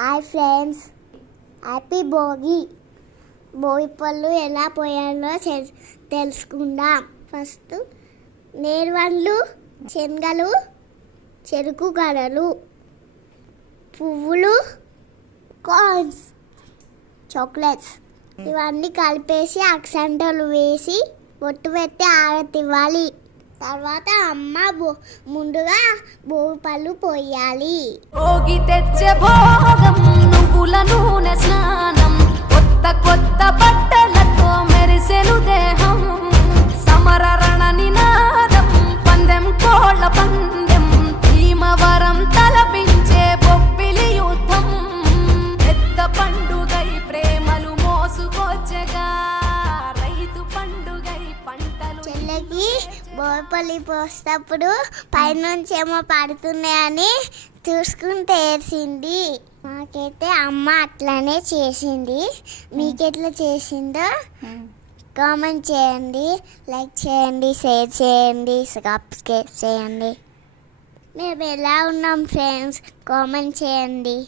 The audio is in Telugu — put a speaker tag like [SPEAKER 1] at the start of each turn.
[SPEAKER 1] Hi friends happy Bhogi Bhogi పళ్ళు ఎలా పోయాలో తెలుసుకుందాం. ఫస్ట్ నేర్వండ్లు శనగలు చెరుకు గడలు పువ్వులు కార్న్స్ చాక్లెట్స్ ఇవన్నీ కలిపేసి అక్సంటలు వేసి బొట్టు పెట్టి ఆరతివ్వాలి. తర్వాత అమ్మ ముందుగా భోగి పళ్ళు పోయాలి.
[SPEAKER 2] భోగి తెచ్చే భోగం నువ్వుల నూనె స్నానం కొత్త కొత్త బట్టలతో మెరిసెను దేహం సమర నినాదం పందెం కోళ్ళ పందెం భీమవరం తలపించే బొబ్బిలి యుద్ధం. పెద్ద పండుగై ప్రేమలు మోసుకొచ్చగా రైతు పండుగై పంటలు
[SPEAKER 1] చెల్లెకి బోర్పల్లి పోసేటప్పుడు పైనుంచి ఏమో పడుతున్నాయని చూసుకుంటే వేసింది మాకైతే అమ్మ అట్లానే చేసింది. మీకెట్లా చేసిందో కామెంట్ చేయండి లైక్ చేయండి షేర్ చేయండి సబ్స్క్రైబ్ చేయండి. మేము ఎలా ఉన్నాం ఫ్రెండ్స్? కామెంట్ చేయండి.